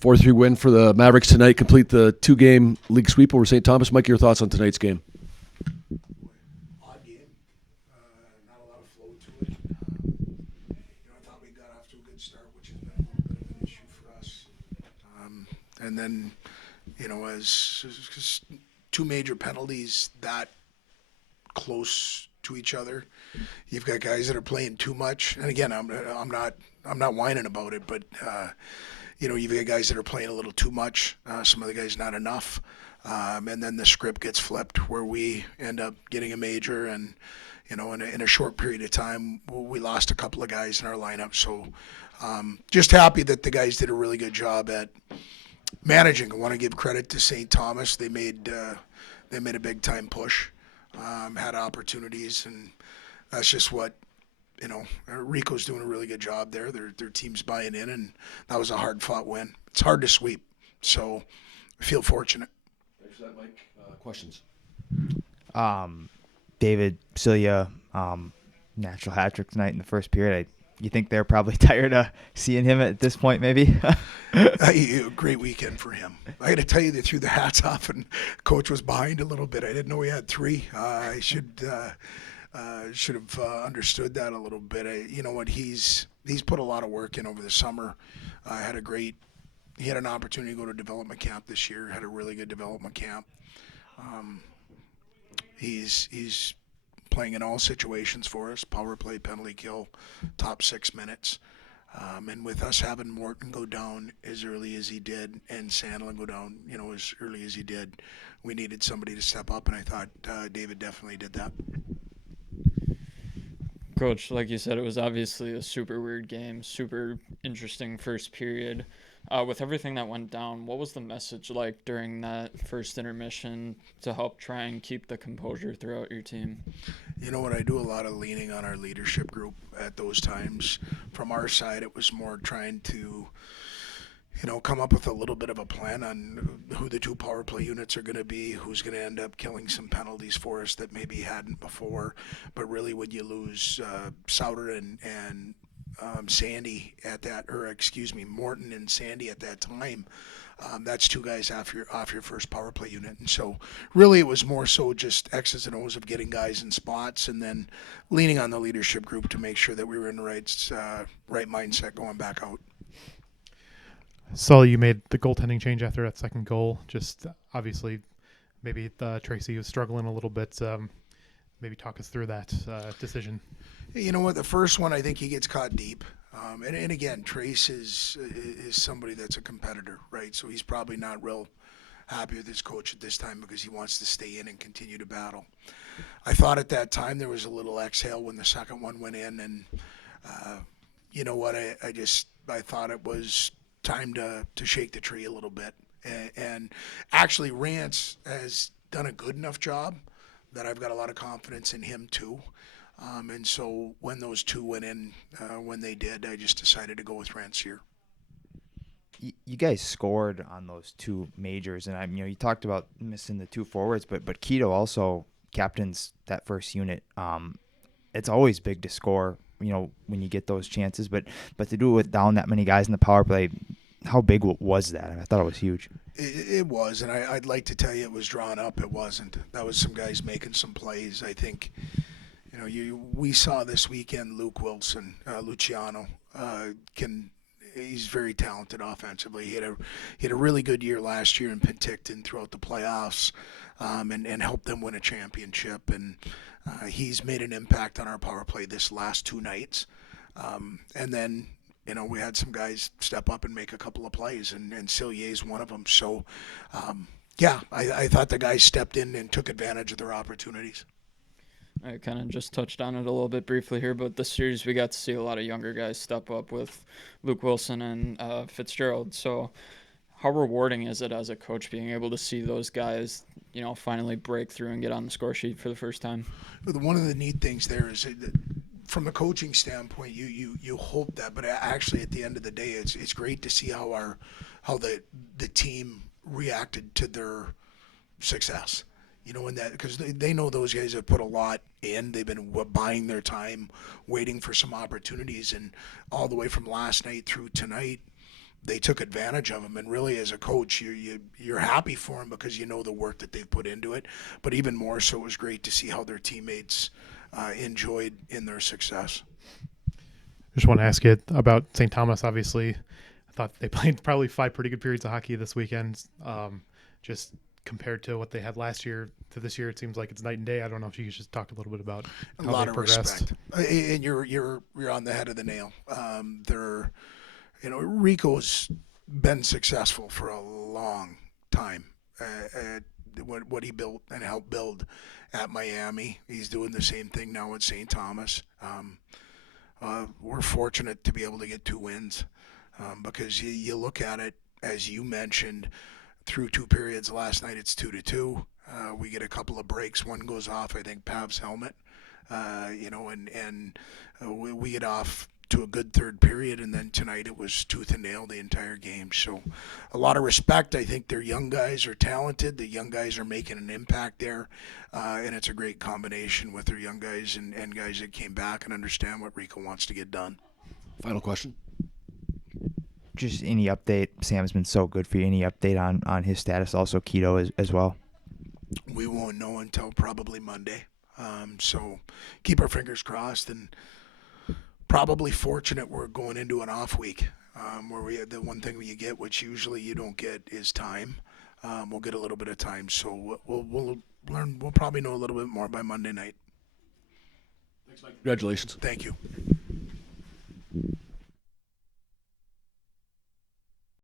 4-3 win for the Mavericks tonight. Complete the 2-game league sweep over St. Thomas. Mike, your thoughts on tonight's game? Odd game. Not a lot of flow to it. I thought we got off to a good start, which has been a little bit of an issue for us. And then, as two major penalties that close to each other, you've got guys that are playing too much. And again, I'm not whining about it, but you've got guys that are playing a little too much. Some of the guys not enough. And then the script gets flipped where we end up getting a major, and in a short period of time we lost a couple of guys in our lineup. So just happy that the guys did a really good job at managing. I want to give credit to St. Thomas. They made a big time push, had opportunities, and that's just what Rico's doing a really good job there. Their team's buying in, and that was a hard fought win. It's hard to sweep, so I feel fortunate. Thanks for that, Mike. Questions? David Cilia, natural hat trick tonight in the first period. You think they're probably tired of seeing him at this point, maybe? Great weekend for him. I got to tell you, they threw the hats off, and coach was behind a little bit. I didn't know he had three. I should have understood that a little bit. You know what? He's put a lot of work in over the summer. He had an opportunity to go to development camp this year. Had a really good development camp. He's playing in all situations for us, power play, penalty kill, top 6 minutes. And with us having Morton go down as early as he did and Sandlin go down, as early as he did, we needed somebody to step up, and I thought David definitely did that. Coach, like you said, it was obviously a super weird game, super interesting first period. With everything that went down, what was the message like during that first intermission to help try and keep the composure throughout your team? You know what? I do a lot of leaning on our leadership group at those times. From our side, it was more trying to, come up with a little bit of a plan on who the two power play units are going to be, who's going to end up killing some penalties for us that maybe hadn't before. But really, when you lose Souter and Sandy at that, Morton and Sandy at that time, that's two guys off your first power play unit. And so really it was more so just X's and O's of getting guys in spots, and then leaning on the leadership group to make sure that we were in the right mindset going back out. So you made the goaltending change after that second goal. Just obviously maybe Tracy was struggling a little bit. Maybe talk us through that decision. You know what? The first one, I think he gets caught deep. And again, Trace is somebody that's a competitor, right? So he's probably not real happy with his coach at this time because he wants to stay in and continue to battle. I thought at that time there was a little exhale when the second one went in, and you know what? I thought it was time to shake the tree a little bit. And actually, Rance has done a good enough job that I've got a lot of confidence in him too. And so when those two went in, when they did, I just decided to go with Rance here. You guys scored on those two majors, and you talked about missing the two forwards, but Keto also captains that first unit. It's always big to score, when you get those chances, but to do it with down that many guys in the power play, how big was that? I thought it was huge. It was, and I'd like to tell you it was drawn up. It wasn't. That was some guys making some plays. I think, we saw this weekend Luke Wilson, Luciano, he's very talented offensively. He had a really good year last year in Penticton throughout the playoffs, and helped them win a championship. And he's made an impact on our power play this last two nights. And then, we had some guys step up and make a couple of plays, and Cillier's one of them. So, I thought the guys stepped in and took advantage of their opportunities. I kind of just touched on it a little bit briefly here, but this series we got to see a lot of younger guys step up with Luke Wilson and Fitzgerald. So how rewarding is it as a coach being able to see those guys, finally break through and get on the score sheet for the first time? One of the neat things there is that from a coaching standpoint, you hope that, but actually at the end of the day, it's great to see how the team reacted to their success. In that, because they know those guys have put a lot in. They've been buying their time, waiting for some opportunities, and all the way from last night through tonight, they took advantage of him. And really, as a coach, you're happy for him because you know the work that they've put into it. But even more so, it was great to see how their teammates enjoyed in their success. Just want to ask you about St. Thomas. Obviously, I thought they played probably 5 pretty good periods of hockey this weekend. Just compared to what they had last year to this year, it seems like it's night and day. I don't know if you could just talk a little bit about A how lot they of progressed. respect, and you're on the head of the nail. They're, Rico's been successful for a long time. At what he built and helped build at Miami, he's doing the same thing now at St. Thomas. We're fortunate to be able to get 2 wins because you look at it, as you mentioned, through 2 periods last night, it's 2-2. We get a couple of breaks. One goes off, I think, Pav's helmet, and we get off to a good third period, and then tonight it was tooth and nail the entire game. So a lot of respect. I think their young guys are talented. The young guys are making an impact there, and it's a great combination with their young guys and guys that came back and understand what Rico wants to get done. Final question. Just any update? Sam's been so good for you. Any update on his status? Also, Keto as well. We won't know until probably Monday. So keep our fingers crossed, and probably fortunate we're going into an off week where the one thing you get, which usually you don't get, is time. We'll get a little bit of time, so we'll learn. We'll probably know a little bit more by Monday night. Thanks, Mike. Congratulations. Thank you.